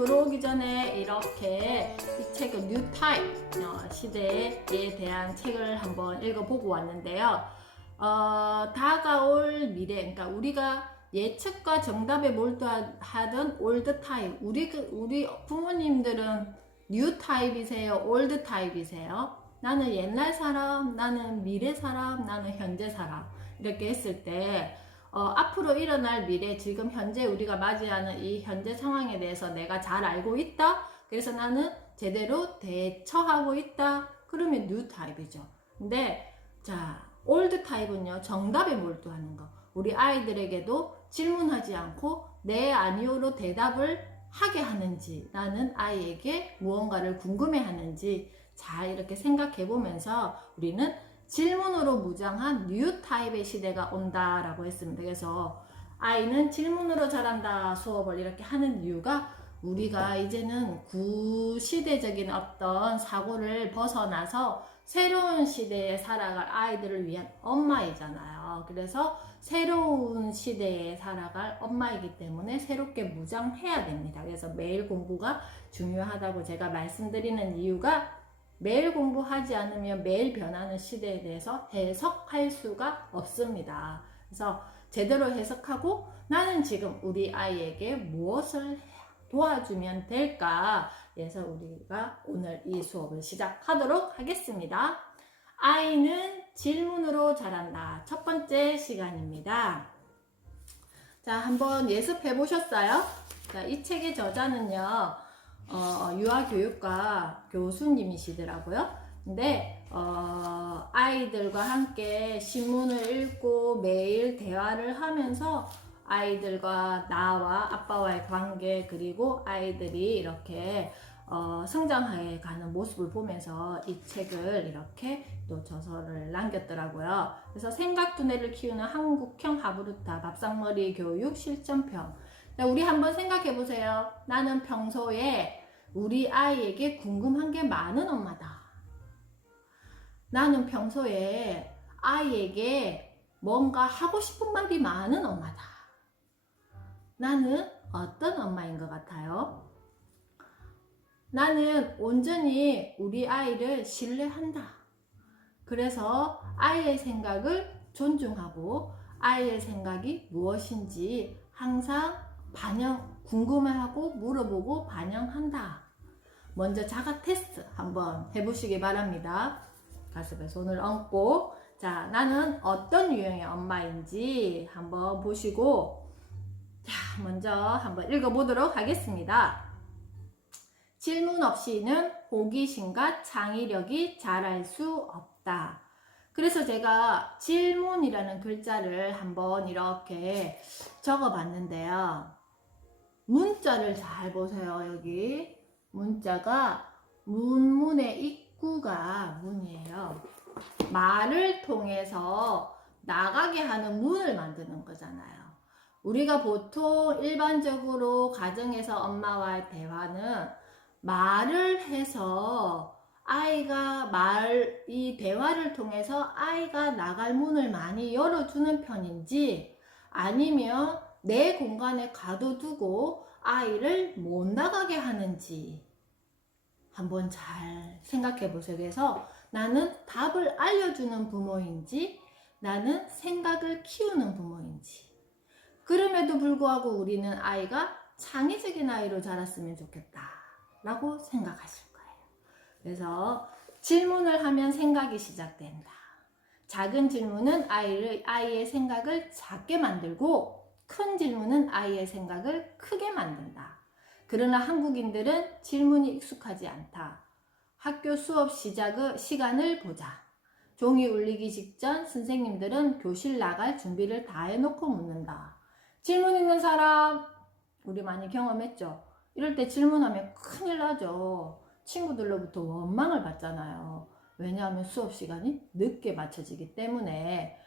들어오기 전에 이렇게 이 책은 뉴타입 시대에 대한 책을 한번 읽어보고 왔는데요. 다가올 미래, 그러니까 우리가 예측과 정답에 몰두하던 올드 타입, 우리 부모님들은 뉴 타입이세요? 올드 타입이세요? 나는 옛날 사람, 나는 미래 사람, 나는 현재 사람. 이렇게 했을 때 앞으로 일어날 미래, 지금 현재 우리가 맞이하는 이 현재 상황에 대해서 내가 잘 알고 있다. 그래서 나는 제대로 대처하고 있다. 그러면 뉴 타입이죠. 근데 자, 올드 타입은요, 정답에 몰두하는 거. 우리 아이들에게도 질문하지 않고 네, 아니오로 대답을 하게 하는지, 나는 아이에게 무언가를 궁금해 하는지 잘 이렇게 생각해 보면서 우리는 질문으로 무장한 뉴 타입의 시대가 온다라고 했습니다. 그래서 아이는 질문으로 자란다 수업을 이렇게 하는 이유가 우리가 이제는 구시대적인 어떤 사고를 벗어나서 새로운 시대에 살아갈 아이들을 위한 엄마이잖아요. 그래서 새로운 시대에 살아갈 엄마이기 때문에 새롭게 무장해야 됩니다. 그래서 매일 공부가 중요하다고 제가 말씀드리는 이유가 매일 공부하지 않으면 매일 변하는 시대에 대해서 해석할 수가 없습니다. 그래서 제대로 해석하고 나는 지금 우리 아이에게 무엇을 도와주면 될까? 그래서 우리가 오늘 이 수업을 시작하도록 하겠습니다. 아이는 질문으로 자란다. 첫 번째 시간입니다. 자, 한번 예습해 보셨어요? 자, 이 책의 저자는요, 유아교육과 교수님이시더라고요. 근데 아이들과 함께 신문을 읽고 매일 대화를 하면서 아이들과 나와 아빠와의 관계, 그리고 아이들이 이렇게 성장해 가는 모습을 보면서 이 책을 이렇게 또 저서를 남겼더라고요. 그래서 생각 두뇌를 키우는 한국형 하브루타 밥상머리 교육 실전편. 우리 한번 생각해 보세요. 나는 평소에 우리 아이에게 궁금한 게 많은 엄마다. 나는 평소에 아이에게 뭔가 하고 싶은 말이 많은 엄마다. 나는 어떤 엄마인 것 같아요? 나는 온전히 우리 아이를 신뢰한다. 그래서 아이의 생각을 존중하고 아이의 생각이 무엇인지 항상 궁금해하고 물어보고 반영한다. 먼저 자가 테스트 한번 해보시기 바랍니다. 가슴에 손을 얹고, 자, 나는 어떤 유형의 엄마인지 한번 보시고, 자, 먼저 한번 읽어보도록 하겠습니다. 질문 없이는 호기심과 창의력이 자랄 수 없다. 그래서 제가 질문이라는 글자를 한번 이렇게 적어 봤는데요. 문자를 잘 보세요. 여기 문자가 문문의 입구가 문이에요. 말을 통해서 나가게 하는 문을 만드는 거잖아요. 우리가 보통 일반적으로 가정에서 엄마와의 대화는 말을 해서 아이가 이 대화를 통해서 아이가 나갈 문을 많이 열어주는 편인지, 아니면 내 공간에 가둬두고 아이를 못 나가게 하는지 한번 잘 생각해 보세요. 그래서 나는 답을 알려주는 부모인지, 나는 생각을 키우는 부모인지. 그럼에도 불구하고 우리는 아이가 창의적인 아이로 자랐으면 좋겠다 라고 생각하실 거예요. 그래서 질문을 하면 생각이 시작된다. 작은 질문은 아이의 생각을 작게 만들고, 큰 질문은 아이의 생각을 크게 만든다. 그러나 한국인들은 질문이 익숙하지 않다. 학교 수업 시간을 보자. 종이 울리기 직전 선생님들은 교실 나갈 준비를 다 해놓고 묻는다. 질문 있는 사람, 우리 많이 경험했죠? 이럴 때 질문하면 큰일 나죠. 친구들로부터 원망을 받잖아요. 왜냐하면 수업 시간이 늦게 맞춰지기 때문에.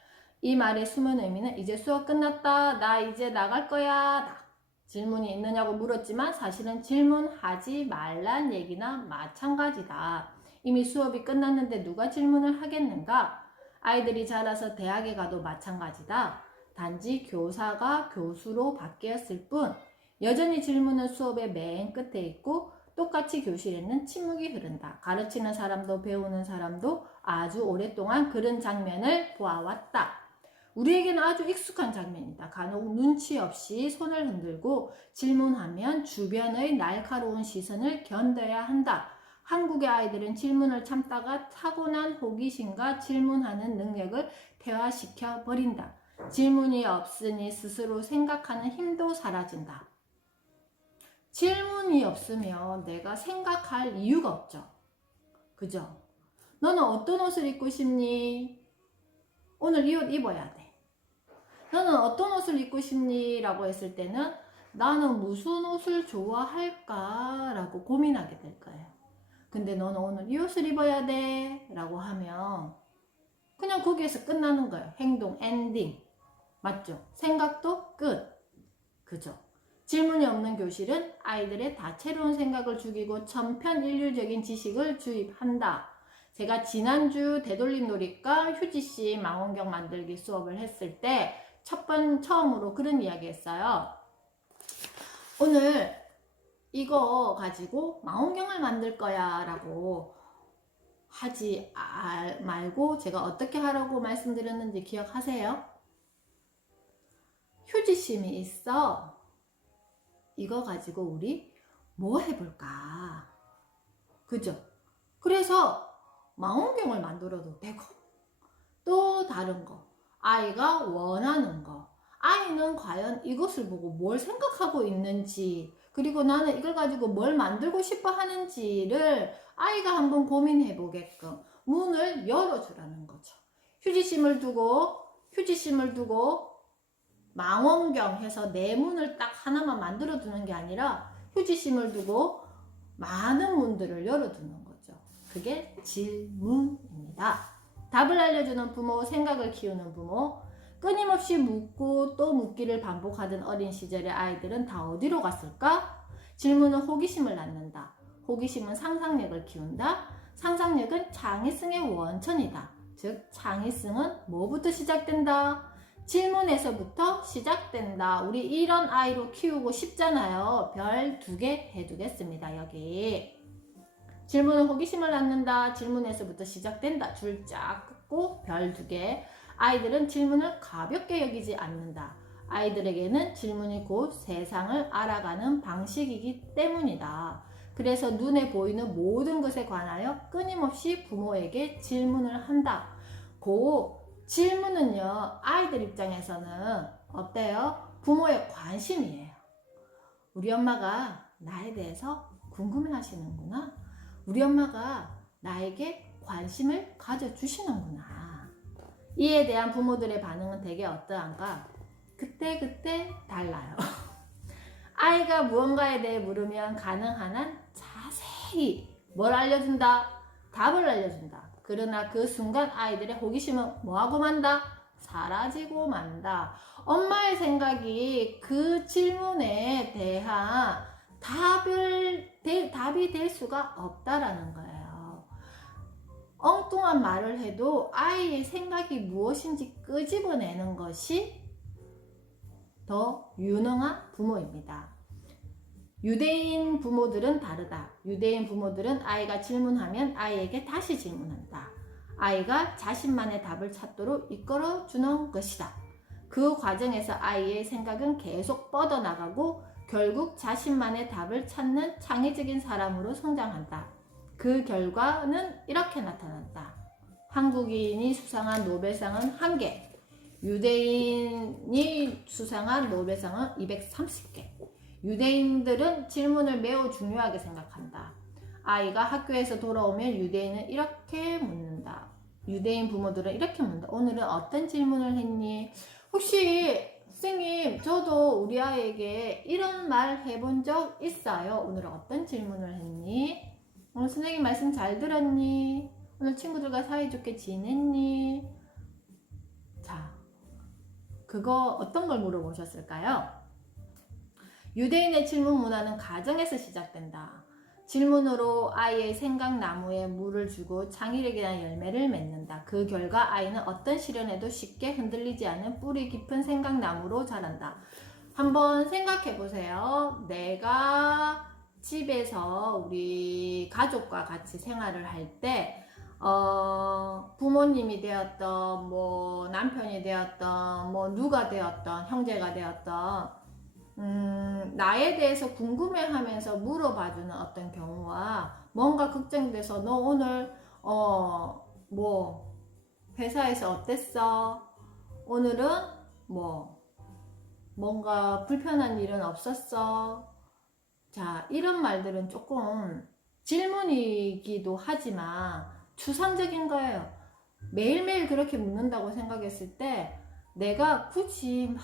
이 말의 숨은 의미는 이제 수업 끝났다. 나 이제 나갈 거야. 질문이 있느냐고 물었지만 사실은 질문하지 말란 얘기나 마찬가지다. 이미 수업이 끝났는데 누가 질문을 하겠는가? 아이들이 자라서 대학에 가도 마찬가지다. 단지 교사가 교수로 바뀌었을 뿐 여전히 질문은 수업의 맨 끝에 있고 똑같이 교실에는 침묵이 흐른다. 가르치는 사람도 배우는 사람도 아주 오랫동안 그런 장면을 보아왔다. 우리에게는 아주 익숙한 장면이다. 간혹 눈치 없이 손을 흔들고 질문하면 주변의 날카로운 시선을 견뎌야 한다. 한국의 아이들은 질문을 참다가 타고난 호기심과 질문하는 능력을 퇴화시켜 버린다. 질문이 없으니 스스로 생각하는 힘도 사라진다. 질문이 없으면 내가 생각할 이유가 없죠. 그죠? 너는 어떤 옷을 입고 싶니? 오늘 이 옷 입어야 돼. 너는 어떤 옷을 입고 싶니? 라고 했을 때는 나는 무슨 옷을 좋아할까? 라고 고민하게 될 거예요. 근데 너는 오늘 이 옷을 입어야 돼? 라고 하면 그냥 거기에서 끝나는 거예요. 행동, 엔딩. 맞죠? 생각도 끝. 그죠? 질문이 없는 교실은 아이들의 다채로운 생각을 죽이고 천편일률적인 지식을 주입한다. 제가 지난주 되돌림 놀이과 휴지씨 망원경 만들기 수업을 했을 때 처음으로 그런 이야기 했어요. 오늘 이거 가지고 망원경을 만들 거야 라고 하지 말고 제가 어떻게 하라고 말씀드렸는지 기억하세요? 휴지심이 있어. 이거 가지고 우리 뭐 해볼까? 그죠? 그래서 망원경을 만들어도 되고 또 다른 거 아이가 원하는 거 아이는 과연 이것을 보고 뭘 생각하고 있는지 그리고 나는 이걸 가지고 뭘 만들고 싶어 하는지를 아이가 한번 고민해 보게끔 문을 열어주라는 거죠. 휴지심을 두고 망원경 해서 내 문을 딱 하나만 만들어 두는 게 아니라 휴지심을 두고 많은 문들을 열어두는 거죠. 그게 질문입니다. 답을 알려주는 부모, 생각을 키우는 부모, 끊임없이 묻고 또 묻기를 반복하던 어린 시절의 아이들은 다 어디로 갔을까? 질문은 호기심을 낳는다. 호기심은 상상력을 키운다. 상상력은 창의성의 원천이다. 즉 창의성은 뭐부터 시작된다? 질문에서부터 시작된다. 우리 이런 아이로 키우고 싶잖아요. 별 2개 해두겠습니다. 여기 질문은 호기심을 낳는다. 질문에서부터 시작된다. 줄 쫙 긋고 별 2개. 아이들은 질문을 가볍게 여기지 않는다. 아이들에게는 질문이 곧 세상을 알아가는 방식이기 때문이다. 그래서 눈에 보이는 모든 것에 관하여 끊임없이 부모에게 질문을 한다. 질문은요, 아이들 입장에서는 어때요? 부모의 관심이에요. 우리 엄마가 나에 대해서 궁금해 하시는구나. 우리 엄마가 나에게 관심을 가져주시는구나. 이에 대한 부모들의 반응은 되게 어떠한가? 그때 달라요. 아이가 무언가에 대해 물으면 가능한 한 자세히 뭘 알려준다? 답을 알려준다. 그러나 그 순간 아이들의 호기심은 뭐하고 만다? 사라지고 만다. 엄마의 생각이 그 질문에 대한 답이 될 수가 없다라는 거예요. 엉뚱한 말을 해도 아이의 생각이 무엇인지 끄집어내는 것이 더 유능한 부모입니다. 유대인 부모들은 다르다. 유대인 부모들은 아이가 질문하면 아이에게 다시 질문한다. 아이가 자신만의 답을 찾도록 이끌어 주는 것이다. 그 과정에서 아이의 생각은 계속 뻗어나가고 결국 자신만의 답을 찾는 창의적인 사람으로 성장한다. 그 결과는 이렇게 나타난다. 한국인이 수상한 노벨상은 1개, 유대인이 수상한 노벨상은 230개. 유대인들은 질문을 매우 중요하게 생각한다. 아이가 학교에서 돌아오면 유대인은 이렇게 묻는다. 유대인 부모들은 이렇게 묻는다. 오늘은 어떤 질문을 했니? 혹시 선생님, 저도 우리 아이에게 이런 말 해본 적 있어요. 오늘은 어떤 질문을 했니? 오늘 선생님 말씀 잘 들었니? 오늘 친구들과 사이좋게 지냈니? 자, 그거 어떤 걸 물어보셨을까요? 유대인의 질문 문화는 가정에서 시작된다. 질문으로 아이의 생각나무에 물을 주고 창의력에 대한 열매를 맺는다. 그 결과 아이는 어떤 시련에도 쉽게 흔들리지 않는 뿌리 깊은 생각나무로 자란다. 한번 생각해 보세요. 내가 집에서 우리 가족과 같이 생활을 할 때, 부모님이 되었던, 뭐, 남편이 되었던, 뭐, 누가 되었던, 형제가 되었던, 나에 대해서 궁금해 하면서 물어봐주는 어떤 경우와 뭔가 걱정돼서 너 오늘, 뭐, 회사에서 어땠어? 오늘은 뭐, 뭔가 불편한 일은 없었어? 자, 이런 말들은 조금 질문이기도 하지만 추상적인 거예요. 매일매일 그렇게 묻는다고 생각했을 때 내가 굳이 막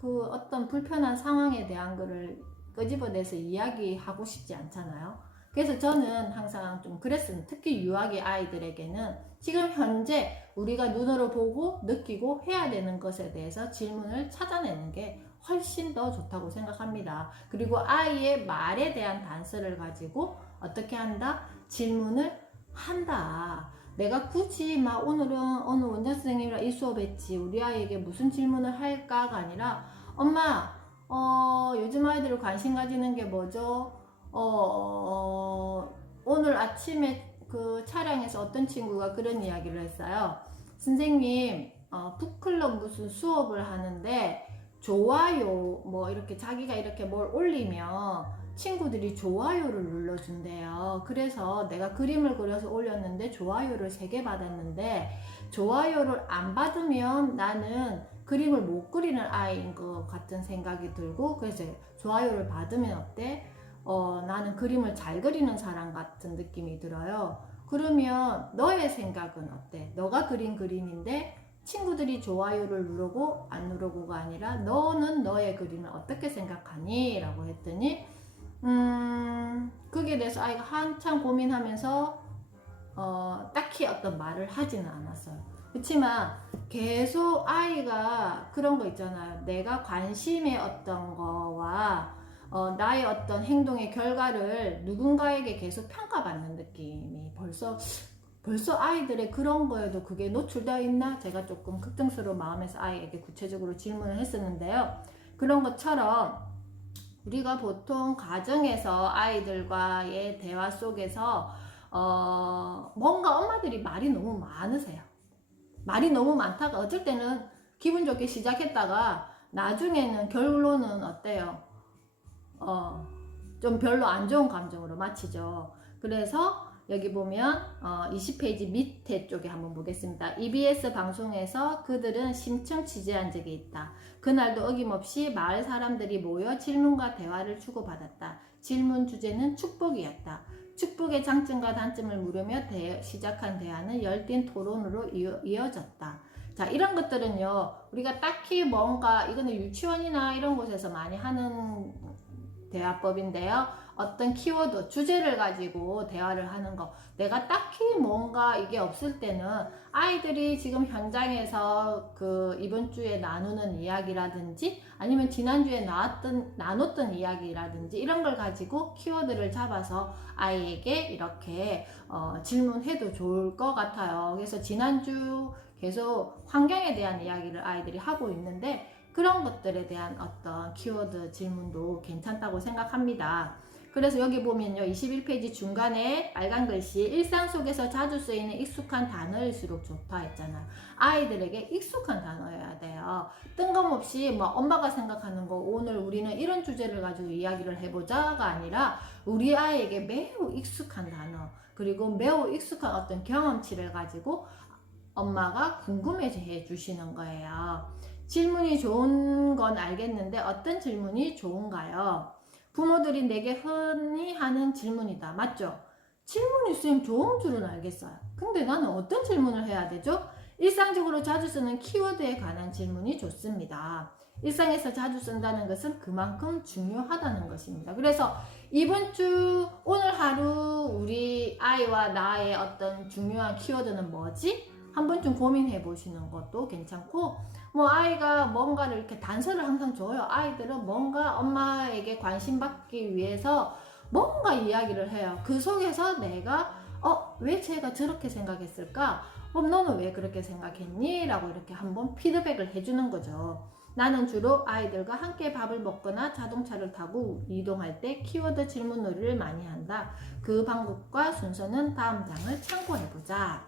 그 어떤 불편한 상황에 대한 거를 끄집어내서 이야기하고 싶지 않잖아요. 그래서 저는 항상 좀 그랬어요. 특히 유아기 아이들에게는 지금 현재 우리가 눈으로 보고 느끼고 해야 되는 것에 대해서 질문을 찾아내는 게 훨씬 더 좋다고 생각합니다. 그리고 아이의 말에 대한 단서를 가지고 어떻게 한다? 질문을 한다. 내가 굳이 막 오늘은 어느 원장 선생님이랑 이 수업 했지 우리 아이에게 무슨 질문을 할까가 아니라 엄마 요즘 아이들 관심 가지는 게 뭐죠? 오늘 아침에 그 차량에서 어떤 친구가 그런 이야기를 했어요. 선생님 북클럽 무슨 수업을 하는데 좋아요 뭐 이렇게 자기가 이렇게 뭘 올리면 친구들이 좋아요를 눌러준대요. 그래서 내가 그림을 그려서 올렸는데 좋아요를 3개 받았는데 좋아요를 안 받으면 나는 그림을 못 그리는 아이인 것 같은 생각이 들고 그래서 좋아요를 받으면 어때? 나는 그림을 잘 그리는 사람 같은 느낌이 들어요. 그러면 너의 생각은 어때? 너가 그린 그림인데 친구들이 좋아요를 누르고 안 누르고가 아니라 너는 너의 그림을 어떻게 생각하니? 라고 했더니 거기에 대해서 아이가 한참 고민하면서 딱히 어떤 말을 하지는 않았어요. 그렇지만 계속 아이가 그런 거 있잖아요. 내가 관심의 어떤 거와 나의 어떤 행동의 결과를 누군가에게 계속 평가받는 느낌이 벌써 아이들의 그런 거에도 그게 노출되어 있나? 제가 조금 걱정스러운 마음에서 아이에게 구체적으로 질문을 했었는데요. 그런 것처럼 우리가 보통 가정에서 아이들과의 대화 속에서 뭔가 엄마들이 말이 너무 많으세요. 말이 너무 많다가 어쩔 때는 기분 좋게 시작했다가 나중에는 결론은 어때요? 좀 별로 안 좋은 감정으로 마치죠. 그래서 여기 보면 20페이지 밑에 쪽에 한번 보겠습니다. EBS 방송에서 그들은 심층 취재한 적이 있다. 그날도 어김없이 마을 사람들이 모여 질문과 대화를 주고받았다. 질문 주제는 축복이었다. 축복의 장점과 단점을 물으며 시작한 대화는 열띤 토론으로 이어졌다. 자, 이런 것들은요, 우리가 딱히 뭔가, 이거는 유치원이나 이런 곳에서 많이 하는 대화법인데요. 어떤 키워드, 주제를 가지고 대화를 하는 거. 내가 딱히 뭔가 이게 없을 때는 아이들이 지금 현장에서 그 이번 주에 나누는 이야기라든지 아니면 지난주에 나눴던 이야기라든지 이런 걸 가지고 키워드를 잡아서 아이에게 이렇게 질문해도 좋을 것 같아요. 그래서 지난주 계속 환경에 대한 이야기를 아이들이 하고 있는데 그런 것들에 대한 어떤 키워드 질문도 괜찮다고 생각합니다. 그래서 여기 보면요, 21페이지 중간에 빨간 글씨 일상 속에서 자주 쓰이는 익숙한 단어일수록 좋다 했잖아요. 아이들에게 익숙한 단어여야 돼요. 뜬금없이 뭐 엄마가 생각하는 거 오늘 우리는 이런 주제를 가지고 이야기를 해보자가 아니라 우리 아이에게 매우 익숙한 단어 그리고 매우 익숙한 어떤 경험치를 가지고 엄마가 궁금해해 주시는 거예요. 질문이 좋은 건 알겠는데 어떤 질문이 좋은가요? 부모들이 내게 흔히 하는 질문이다. 맞죠? 질문이 쌤 좋은 줄은 알겠어요. 근데 나는 어떤 질문을 해야 되죠? 일상적으로 자주 쓰는 키워드에 관한 질문이 좋습니다. 일상에서 자주 쓴다는 것은 그만큼 중요하다는 것입니다. 그래서 이번 주 오늘 하루 우리 아이와 나의 어떤 중요한 키워드는 뭐지? 한 번쯤 고민해 보시는 것도 괜찮고 뭐 아이가 뭔가를 이렇게 단서를 항상 줘요. 아이들은 뭔가 엄마에게 관심 받기 위해서 뭔가 이야기를 해요. 그 속에서 내가 왜 쟤가 저렇게 생각했을까? 너는 왜 그렇게 생각했니? 라고 이렇게 한번 피드백을 해주는 거죠. 나는 주로 아이들과 함께 밥을 먹거나 자동차를 타고 이동할 때 키워드 질문 놀이를 많이 한다. 그 방법과 순서는 다음 장을 참고해보자.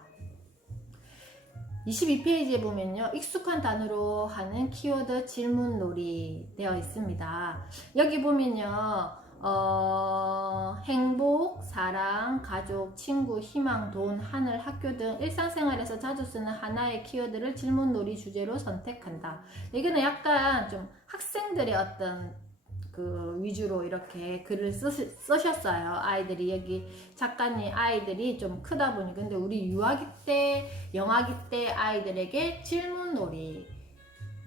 22페이지에 보면요, 익숙한 단어로 하는 키워드 질문 놀이 되어 있습니다. 여기 보면요, 행복, 사랑, 가족, 친구, 희망, 돈, 하늘, 학교 등 일상생활에서 자주 쓰는 하나의 키워드를 질문놀이 주제로 선택한다. 이거는 약간 좀 학생들의 어떤 그 위주로 이렇게 글을 쓰셨어요. 아이들이 여기 작가님 아이들이 좀 크다 보니 근데 우리 유아기 때, 영아기 때 아이들에게 질문놀이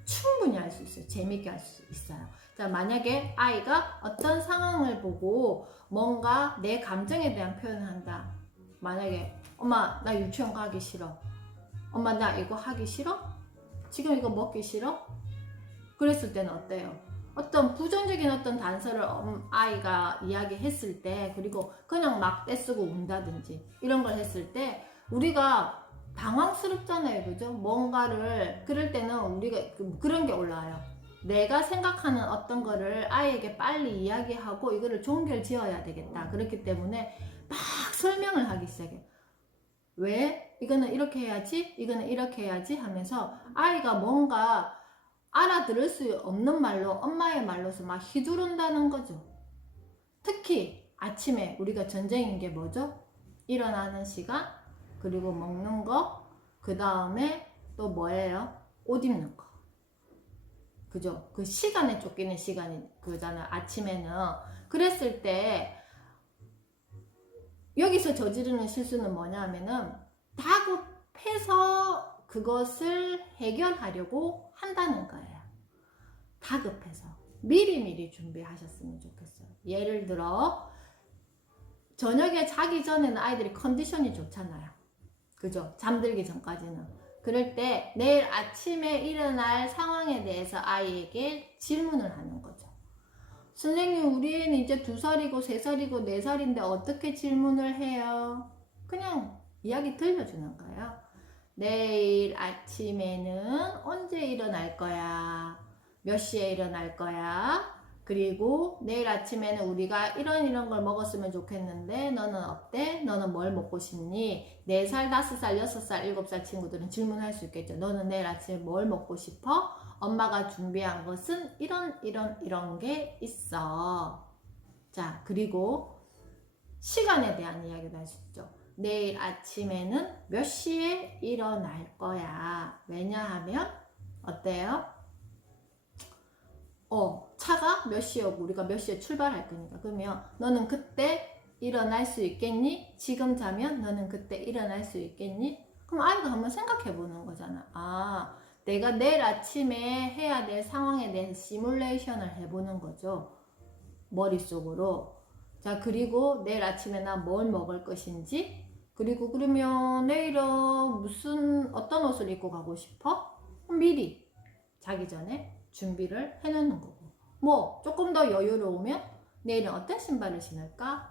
충분히 할 수 있어요. 재밌게 할 수 있어요. 자, 만약에 아이가 어떤 상황을 보고 뭔가 내 감정에 대한 표현을 한다. 만약에 엄마 나 유치원 가기 싫어. 엄마 나 이거 하기 싫어? 지금 이거 먹기 싫어? 그랬을 때는 어때요? 어떤 부정적인 어떤 단서를 아이가 이야기했을 때, 그리고 그냥 막 떼쓰고 운다든지 이런 걸 했을 때 우리가 당황스럽잖아요. 그죠? 뭔가를 그럴 때는 우리가 그런 게 올라와요. 내가 생각하는 어떤 거를 아이에게 빨리 이야기하고 이거를 종결 지어야 되겠다. 그렇기 때문에 막 설명을 하기 시작해요. 왜? 이거는 이렇게 해야지, 이거는 이렇게 해야지 하면서 아이가 뭔가 알아들을 수 없는 말로 엄마의 말로서 막 휘두른다는 거죠. 특히 아침에 우리가 전쟁인 게 뭐죠? 일어나는 시간, 그리고 먹는 거, 그 다음에 또 뭐예요? 옷 입는 거. 그죠? 그 시간에 쫓기는 시간이 그잖아요. 아침에는. 그랬을 때 여기서 저지르는 실수는 뭐냐 하면은 다급해서 그것을 해결하려고 한다는 거예요. 다급해서 미리미리 준비하셨으면 좋겠어요. 예를 들어 저녁에 자기 전에는 아이들이 컨디션이 좋잖아요. 그죠? 잠들기 전까지는. 그럴 때 내일 아침에 일어날 상황에 대해서 아이에게 질문을 하는 거죠. 선생님, 우리 애는 이제 2살이고 3살이고 4살인데 어떻게 질문을 해요? 그냥 이야기 들려주는 거예요. 내일 아침에는 언제 일어날 거야? 몇 시에 일어날 거야? 그리고 내일 아침에는 우리가 이런 걸 먹었으면 좋겠는데 너는 어때? 너는 뭘 먹고 싶니? 4살, 5살, 6살, 7살 친구들은 질문할 수 있겠죠. 너는 내일 아침에 뭘 먹고 싶어? 엄마가 준비한 것은 이런 게 있어. 자, 그리고 시간에 대한 이야기도 할 수 있죠. 내일 아침에는 몇 시에 일어날 거야. 왜냐하면 어때요? 차가 몇 시에 오고 우리가 몇 시에 출발할 거니까. 그러면 너는 그때 일어날 수 있겠니? 지금 자면 너는 그때 일어날 수 있겠니? 그럼 아이가 한번 생각해 보는 거잖아. 아, 내가 내일 아침에 해야 될 상황에 대해서 시뮬레이션을 해보는 거죠. 머릿속으로. 자, 그리고 내일 아침에 나 뭘 먹을 것인지, 그리고 그러면 내일은 어떤 옷을 입고 가고 싶어? 미리 자기 전에 준비를 해놓는 거고. 뭐 조금 더 여유로우면 내일은 어떤 신발을 신을까?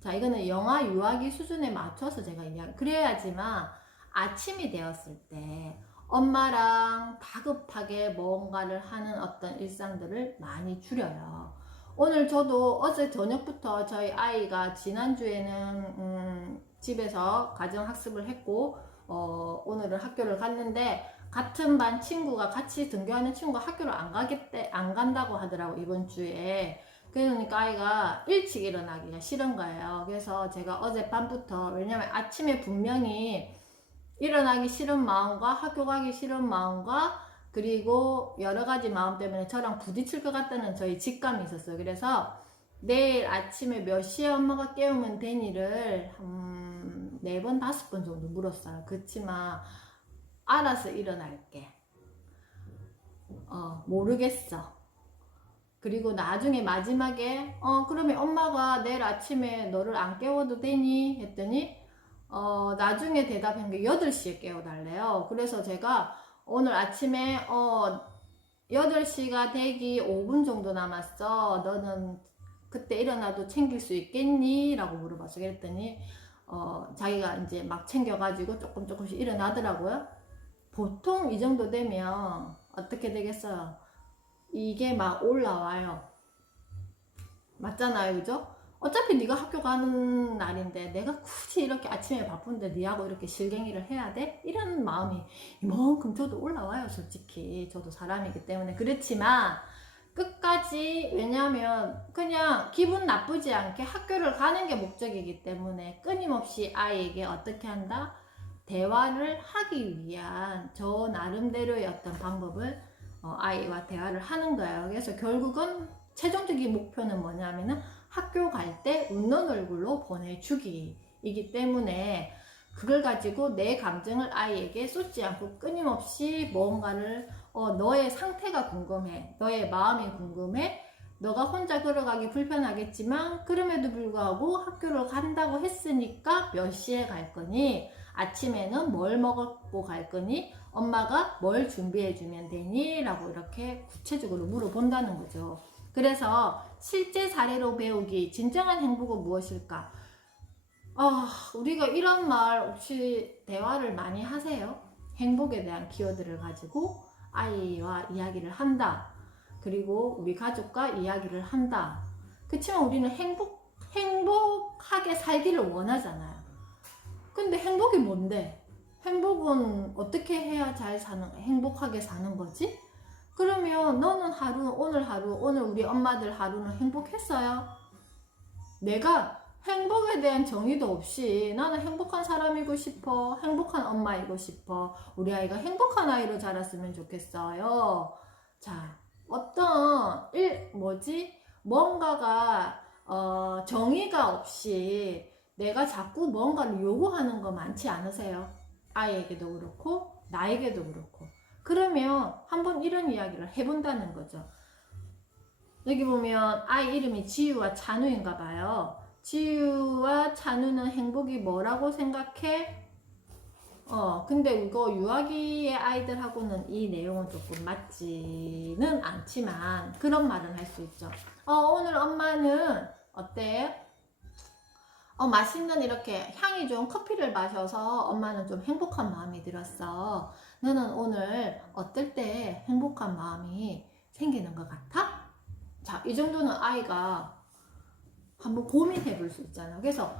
자, 이거는 영아 유아기 수준에 맞춰서 제가 그래야지만 아침이 되었을 때 엄마랑 다급하게 뭔가를 하는 어떤 일상들을 많이 줄여요. 오늘 저도 어제 저녁부터 저희 아이가 지난주에는 집에서 가정학습을 했고 오늘은 학교를 갔는데 같은 반 친구가 같이 등교하는 친구가 학교를 안 간다고 하더라고 이번 주에. 그러니까 아이가 일찍 일어나기가 싫은 거예요. 그래서 제가 어젯밤부터, 왜냐면 아침에 분명히 일어나기 싫은 마음과 학교 가기 싫은 마음과 그리고 여러 가지 마음 때문에 저랑 부딪힐 것 같다는 저희 직감이 있었어요. 그래서 내일 아침에 몇 시에 엄마가 깨우면 되니를 4번, 5번 정도 물었어요. 그렇지만 알아서 일어날게. 모르겠어. 그리고 나중에 마지막에 그러면 엄마가 내일 아침에 너를 안 깨워도 되니? 했더니 나중에 대답한 게 8시에 깨워달래요. 그래서 제가 오늘 아침에 8시가 되기 5분 정도 남았어. 너는 그때 일어나도 챙길 수 있겠니? 라고 물어봤어. 그랬더니 자기가 이제 막 챙겨가지고 조금씩 일어나더라고요. 보통 이 정도 되면 어떻게 되겠어요? 이게 막 올라와요. 맞잖아요, 그죠? 어차피 네가 학교 가는 날인데 내가 굳이 이렇게 아침에 바쁜데 네하고 이렇게 실갱이를 해야 돼? 이런 마음이 이만큼 저도 올라와요. 솔직히 저도 사람이기 때문에. 그렇지만 끝까지, 왜냐하면 그냥 기분 나쁘지 않게 학교를 가는 게 목적이기 때문에 끊임없이 아이에게 어떻게 한다? 대화를 하기 위한 저 나름대로의 어떤 방법을 아이와 대화를 하는 거예요. 그래서 결국은 최종적인 목표는 뭐냐면은 학교 갈 때 웃는 얼굴로 보내주기이기 때문에 그걸 가지고 내 감정을 아이에게 쏟지 않고 끊임없이 뭔가를 너의 상태가 궁금해, 너의 마음이 궁금해, 너가 혼자 걸어가기 불편하겠지만 그럼에도 불구하고 학교를 간다고 했으니까 몇 시에 갈 거니, 아침에는 뭘 먹고 갈 거니, 엄마가 뭘 준비해 주면 되니? 라고 이렇게 구체적으로 물어본다는 거죠. 그래서 실제 사례로 배우기, 진정한 행복은 무엇일까? 우리가 이런 말 혹시 대화를 많이 하세요? 행복에 대한 키워드를 가지고 아이와 이야기를 한다. 그리고 우리 가족과 이야기를 한다. 그치만 우리는 행복하게 살기를 원하잖아요. 근데 행복이 뭔데? 행복은 어떻게 해야 행복하게 사는 거지? 그러면 너는 오늘 우리 엄마들 하루는 행복했어요? 내가 행복에 대한 정의도 없이 나는 행복한 사람이고 싶어, 행복한 엄마이고 싶어, 우리 아이가 행복한 아이로 자랐으면 좋겠어요. 자, 뭔가가 정의가 없이 내가 자꾸 뭔가를 요구하는 거 많지 않으세요? 아이에게도 그렇고 나에게도 그렇고. 그러면 한번 이런 이야기를 해본다는 거죠. 여기 보면 아이 이름이 지유와 찬우인가 봐요. 지유와 찬우는 행복이 뭐라고 생각해? 근데 이거 유아기의 아이들하고는 이 내용은 조금 맞지는 않지만 그런 말은 할 수 있죠. 오늘 엄마는 어때? 맛있는 이렇게 향이 좋은 커피를 마셔서 엄마는 좀 행복한 마음이 들었어. 너는 오늘 어떨 때 행복한 마음이 생기는 것 같아? 자, 이 정도는 아이가 한번 고민해 볼 수 있잖아요. 그래서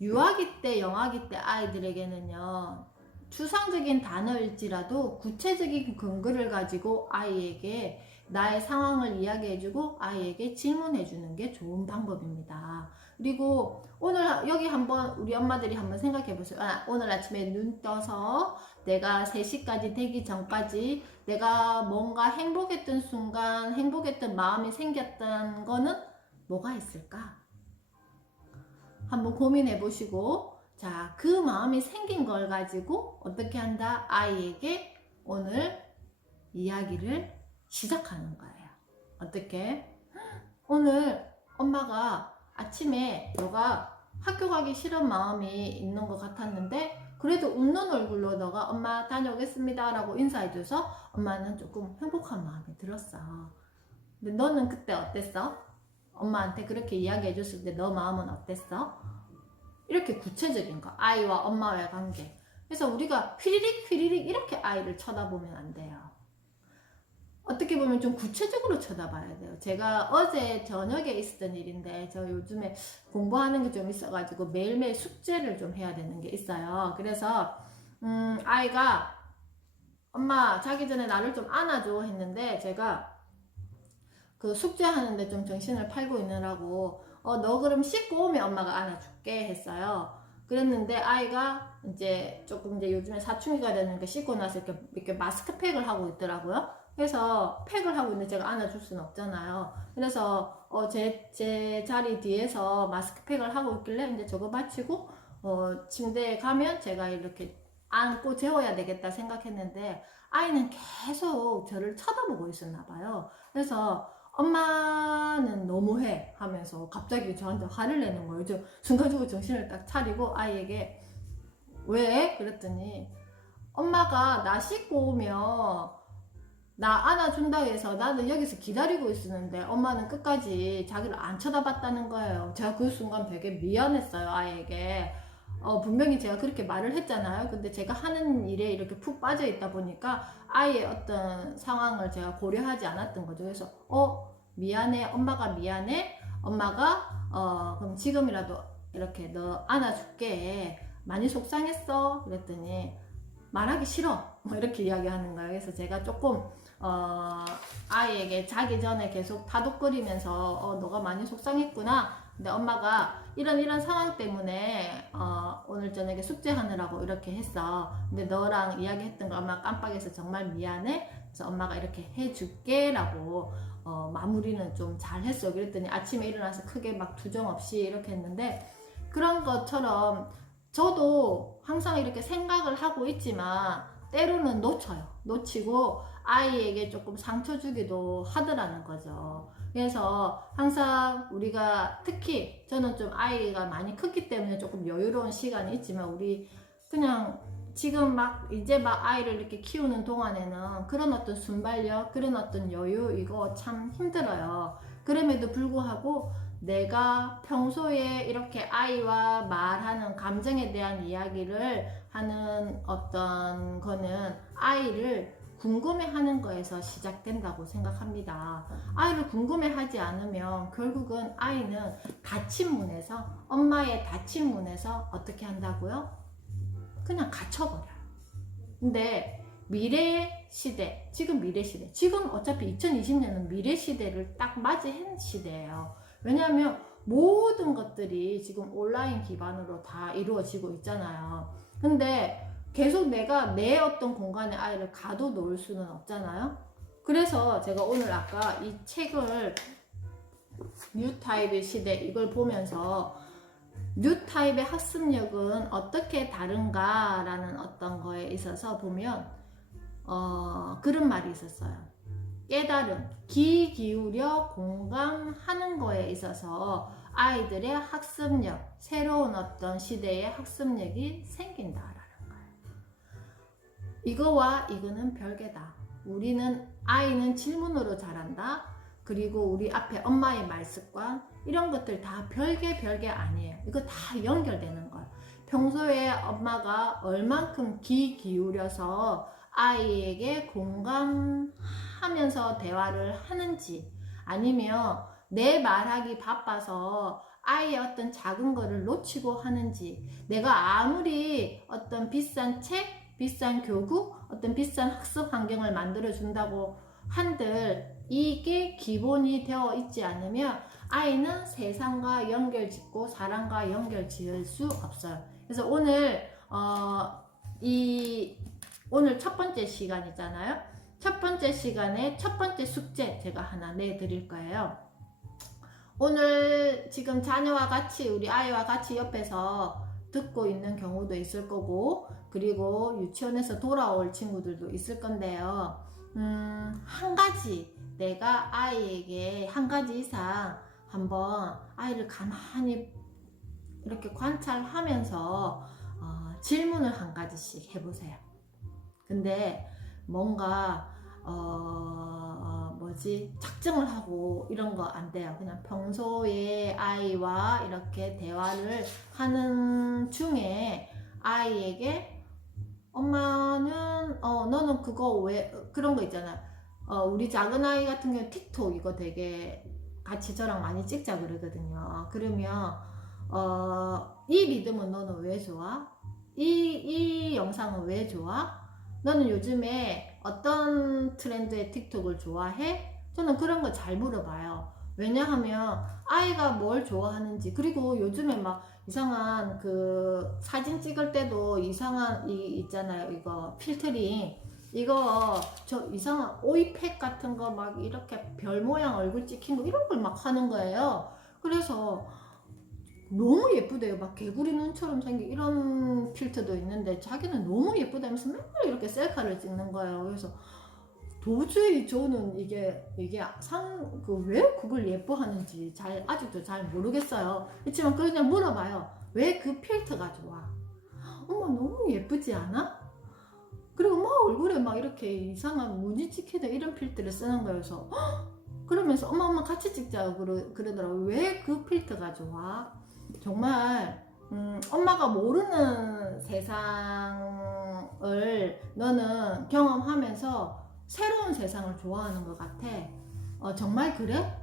유아기 때, 영아기 때 아이들에게는요, 추상적인 단어일지라도 구체적인 근거를 가지고 아이에게 나의 상황을 이야기해주고 아이에게 질문해주는 게 좋은 방법입니다. 그리고 오늘 여기 한번 우리 엄마들이 한번 생각해 보세요. 오늘 아침에 눈 떠서 내가 3시까지 되기 전까지 내가 뭔가 행복했던 순간, 행복했던 마음이 생겼던 거는 뭐가 있을까? 한번 고민해 보시고, 자, 그 마음이 생긴 걸 가지고 어떻게 한다? 아이에게 오늘 이야기를 시작하는 거예요. 어떻게? 오늘 엄마가 아침에 너가 학교 가기 싫은 마음이 있는 것 같았는데 그래도 웃는 얼굴로 너가 엄마 다녀오겠습니다 라고 인사해줘서 엄마는 조금 행복한 마음이 들었어. 근데 너는 그때 어땠어? 엄마한테 그렇게 이야기해줬을 때 너 마음은 어땠어? 이렇게 구체적인 거, 아이와 엄마와의 관계. 그래서 우리가 휘리릭 이렇게 아이를 쳐다보면 안 돼요. 어떻게 보면 좀 구체적으로 쳐다봐야 돼요. 제가 어제 저녁에 있었던 일인데 저 요즘에 공부하는 게 좀 있어가지고 매일매일 숙제를 좀 해야 되는 게 있어요. 그래서 아이가 엄마 자기 전에 나를 좀 안아줘 했는데 제가 그 숙제하는데 좀 정신을 팔고 있느라고 너 그럼 씻고 오면 엄마가 안아줄게 했어요. 그랬는데 아이가 이제 조금 이제 요즘에 사춘기가 되는 게 씻고 나서 이렇게 마스크팩을 하고 있더라고요. 그래서 팩을 하고 있는데 제가 안아줄 수는 없잖아요. 그래서 제 자리 뒤에서 마스크팩을 하고 있길래 이제 저거 마치고 침대에 가면 제가 이렇게 안고 재워야 되겠다 생각했는데 아이는 계속 저를 쳐다보고 있었나 봐요. 그래서 엄마는 너무해 하면서 갑자기 저한테 화를 내는 거예요. 저 순간적으로 정신을 딱 차리고 아이에게 왜? 그랬더니 엄마가 나 씻고 오면 나 안아준다 해서 나는 여기서 기다리고 있었는데 엄마는 끝까지 자기를 안 쳐다봤다는 거예요. 제가 그 순간 되게 미안했어요, 아이에게. 분명히 제가 그렇게 말을 했잖아요. 근데 제가 하는 일에 이렇게 푹 빠져 있다 보니까 아이의 어떤 상황을 제가 고려하지 않았던 거죠. 그래서 미안해, 엄마가 미안해, 엄마가 그럼 지금이라도 이렇게 너 안아줄게, 많이 속상했어, 그랬더니 말하기 싫어, 뭐 이렇게 이야기하는 거예요. 그래서 제가 조금 아이에게 자기 전에 계속 다독거리면서 너가 많이 속상했구나, 근데 엄마가 이런 상황 때문에 오늘 저녁에 숙제하느라고 이렇게 했어. 근데 너랑 이야기했던 거 엄마 깜빡해서 정말 미안해. 그래서 엄마가 이렇게 해줄게 라고 마무리는 좀 잘했어. 그랬더니 아침에 일어나서 크게 막 투정 없이 이렇게 했는데, 그런 것처럼 저도 항상 이렇게 생각을 하고 있지만 때로는 놓치고 아이에게 조금 상처 주기도 하더라는 거죠. 그래서 항상 우리가, 특히 저는 좀 아이가 많이 컸기 때문에 조금 여유로운 시간이 있지만, 우리 그냥 지금 막 이제 막 아이를 이렇게 키우는 동안에는 그런 어떤 순발력, 그런 어떤 여유, 이거 참 힘들어요. 그럼에도 불구하고 내가 평소에 이렇게 아이와 말하는 감정에 대한 이야기를 하는 어떤 거는 아이를 궁금해하는 거에서 시작된다고 생각합니다. 아이를 궁금해하지 않으면 결국은 아이는 닫힌 문에서, 엄마의 닫힌 문에서 어떻게 한다고요? 그냥 갇혀버려요. 근데 미래 시대, 지금 미래 시대, 지금 어차피 2020년은 미래 시대를 딱 맞이한 시대예요. 왜냐하면 모든 것들이 지금 온라인 기반으로 다 이루어지고 있잖아요. 근데 계속 내가 내 어떤 공간에 아이를 가둬놓을 수는 없잖아요. 그래서 제가 오늘 아까 이 책을, 뉴타입의 시대, 이걸 보면서 뉴타입의 학습력은 어떻게 다른가 라는 어떤 거에 있어서 보면 그런 말이 있었어요. 깨달음, 귀 기울여 공감하는 거에 있어서 아이들의 학습력, 새로운 어떤 시대의 학습력이 생긴다라는 거예요. 이거와 이거는 별개다. 아이는 질문으로 자란다. 그리고 우리 앞에 엄마의 말습관, 이런 것들 다 별개 아니에요. 이거 다 연결되는 거예요. 평소에 엄마가 얼만큼 귀 기울여서 아이에게 공감하면서 대화를 하는지, 아니면 내 말하기 바빠서 아이의 어떤 작은 거를 놓치고 하는지, 내가 아무리 어떤 비싼 책, 비싼 교구, 어떤 비싼 학습 환경을 만들어 준다고 한들 이게 기본이 되어 있지 않으면 아이는 세상과 연결 짓고 사람과 연결 지을 수 없어요. 그래서 오늘 오늘 첫 번째 시간이잖아요. 첫 번째 시간에 첫 번째 숙제 제가 하나 내드릴 거예요. 오늘 지금 자녀와 같이, 우리 아이와 같이 옆에서 듣고 있는 경우도 있을 거고, 그리고 유치원에서 돌아올 친구들도 있을 건데요. 한 가지, 내가 아이에게 한 가지 이상 한번 아이를 가만히 이렇게 관찰하면서 질문을 한 가지씩 해보세요. 근데 뭔가 작정을 하고 이런 거 안 돼요. 그냥 평소에 아이와 이렇게 대화를 하는 중에 아이에게 엄마는 너는 그거 왜, 그런 거 있잖아. 우리 작은 아이 같은 경우 틱톡 이거 되게 같이 저랑 많이 찍자 그러거든요. 그러면 이 리듬은 너는 왜 좋아? 이 영상은 왜 좋아? 너는 요즘에 어떤 트렌드의 틱톡을 좋아해? 저는 그런 거 잘 물어봐요. 왜냐하면 아이가 뭘 좋아하는지, 그리고 요즘에 막 이상한 그 사진 찍을 때도 이상한 있잖아요. 이거 필터링, 이거 저 이상한 오이팩 같은 거 막 이렇게 별 모양 얼굴 찍힌 거 이런 걸 막 하는 거예요. 그래서 너무 예쁘대요. 막 개구리 눈처럼 생긴 이런 필터도 있는데 자기는 너무 예쁘다면서 맨날 이렇게 셀카를 찍는 거예요. 그래서 도저히 저는 이게 왜 그걸 예뻐하는지 아직도 잘 모르겠어요. 그렇지만 그냥 물어봐요. 왜 그 필터가 좋아? 엄마 너무 예쁘지 않아? 그리고 막 얼굴에 막 이렇게 이상한 무늬 찍히는 이런 필터를 쓰는 거여서 그러면서 엄마 같이 찍자고 그러더라고요. 왜 그 필터가 좋아? 정말 엄마가 모르는 세상을 너는 경험하면서 새로운 세상을 좋아하는 것 같아. 정말 그래?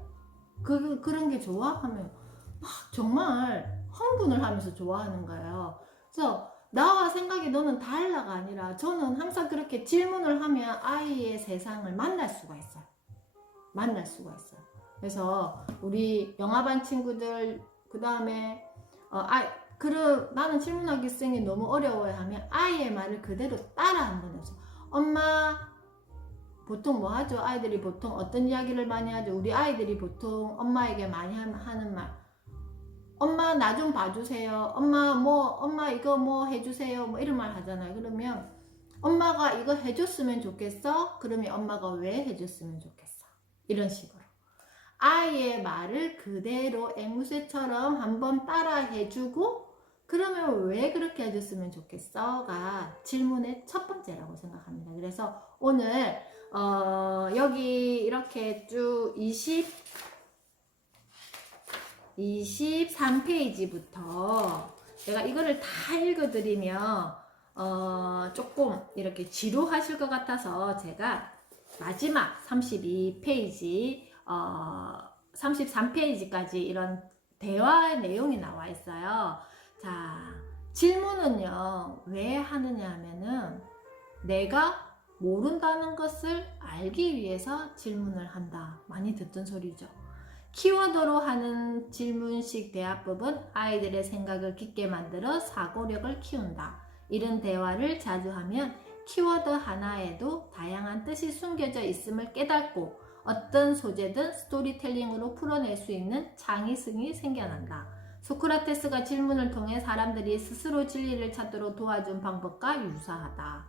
그런 게 좋아? 하면 막 정말 흥분을 하면서 좋아하는 거예요. 그래서 나와 생각이 너는 달라가 아니라 저는 항상 그렇게 질문을 하면 아이의 세상을 만날 수가 있어요. 만날 수가 있어요. 그래서 우리 영화반 친구들 그 다음에 나는 질문하기 쌩이 너무 어려워요 하면 아이의 말을 그대로 따라 한번 해서 엄마 보통 뭐 하죠? 아이들이 보통 어떤 이야기를 많이 하죠? 우리 아이들이 보통 엄마에게 많이 하는 말 엄마 나 좀 봐주세요. 엄마 이거 뭐 해주세요. 뭐 이런 말 하잖아요. 그러면 엄마가 이거 해줬으면 좋겠어? 그러면 엄마가 왜 해줬으면 좋겠어? 이런 식으로 아이의 말을 그대로 앵무새처럼 한번 따라 해주고 그러면 왜 그렇게 해줬으면 좋겠어?가 질문의 첫 번째라고 생각합니다. 그래서 오늘 여기 이렇게 쭉 23페이지부터 내가 이거를 다 읽어드리면 조금 이렇게 지루하실 것 같아서 제가 마지막 32페이지 33페이지까지 이런 대화 내용이 나와 있어요. 자, 질문은요 왜 하느냐 하면은 내가 모른다는 것을 알기 위해서 질문을 한다. 많이 듣던 소리죠. 키워드로 하는 질문식 대화법은 아이들의 생각을 깊게 만들어 사고력을 키운다. 이런 대화를 자주 하면 키워드 하나에도 다양한 뜻이 숨겨져 있음을 깨닫고 어떤 소재든 스토리텔링으로 풀어낼 수 있는 창의성이 생겨난다. 소크라테스가 질문을 통해 사람들이 스스로 진리를 찾도록 도와준 방법과 유사하다.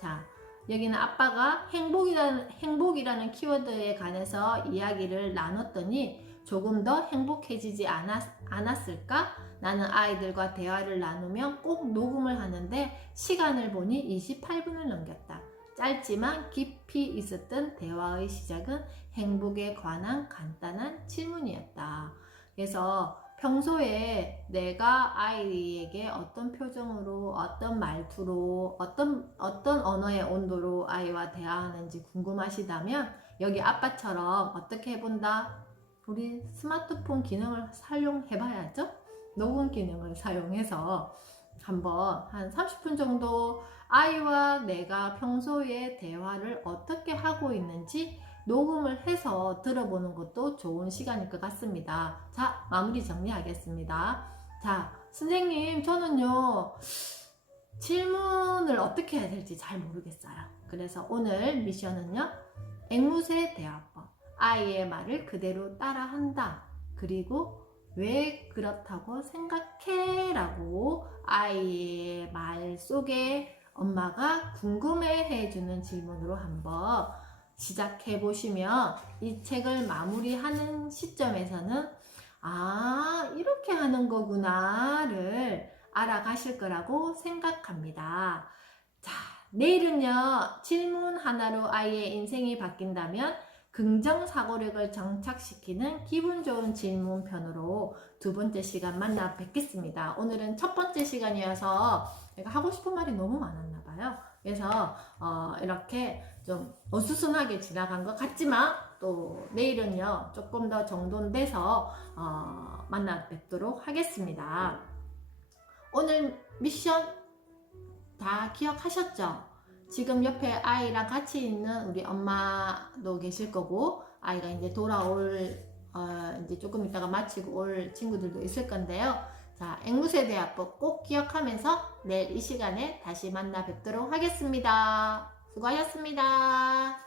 자, 여기는 아빠가 행복이라는 키워드에 관해서 이야기를 나눴더니 조금 더 행복해지지 않았을까? 나는 아이들과 대화를 나누면 꼭 녹음을 하는데 시간을 보니 28분을 넘겼다. 짧지만 깊이 있었던 대화의 시작은 행복에 관한 간단한 질문이었다. 그래서 평소에 내가 아이에게 어떤 표정으로, 어떤 말투로, 어떤 언어의 온도로 아이와 대화하는지 궁금하시다면 여기 아빠처럼 어떻게 해본다? 우리 스마트폰 기능을 사용해봐야죠. 녹음 기능을 사용해서 한번 한 30분 정도 아이와 내가 평소에 대화를 어떻게 하고 있는지 녹음을 해서 들어보는 것도 좋은 시간일 것 같습니다. 자, 마무리 정리하겠습니다. 자, 선생님, 저는요, 질문을 어떻게 해야 될지 잘 모르겠어요. 그래서 오늘 미션은요, 앵무새 대화법. 아이의 말을 그대로 따라한다. 그리고 왜 그렇다고 생각해? 라고 아이의 말 속에 엄마가 궁금해해 주는 질문으로 한번 시작해 보시면 이 책을 마무리하는 시점에서는 이렇게 하는 거구나를 알아가실 거라고 생각합니다. 자, 내일은요, 질문 하나로 아이의 인생이 바뀐다면 긍정 사고력을 정착시키는 기분 좋은 질문 편으로 두 번째 시간 만나 뵙겠습니다. 오늘은 첫 번째 시간이어서 내가 하고 싶은 말이 너무 많았나 봐요. 그래서 이렇게 좀 어수선하게 지나간 것 같지만 또 내일은요 조금 더 정돈돼서 만나 뵙도록 하겠습니다. 오늘 미션 다 기억하셨죠? 지금 옆에 아이랑 같이 있는 우리 엄마도 계실 거고 아이가 이제 돌아올 이제 조금 있다가 마치고 올 친구들도 있을 건데요. 자, 앵무새 대화법 꼭 기억하면서 내일 이 시간에 다시 만나 뵙도록 하겠습니다. 수고하셨습니다.